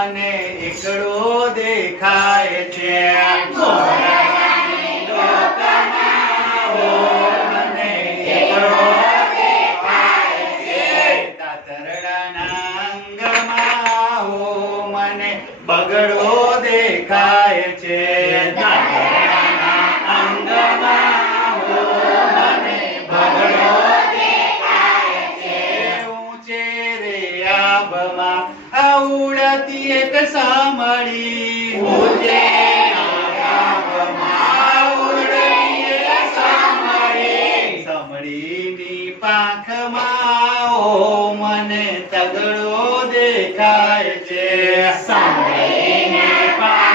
મને એકડો દેખાય છે મોરલાની ડોકમાં હો મને એકડો દેખાય છે તાતરડાના અંગમાં હો મને બગડો દેખાય છે તાતરડાના અંગમાં હો મને બગડો દેખાય છે ઊંચે રે આભમાં ઉડતી એક સામળી ઊંચે આભમાં ઉડતી એક સામળી સામળીની પાંખમાં ઓ મને તગડો દેખાય છે સામળીની પાંખ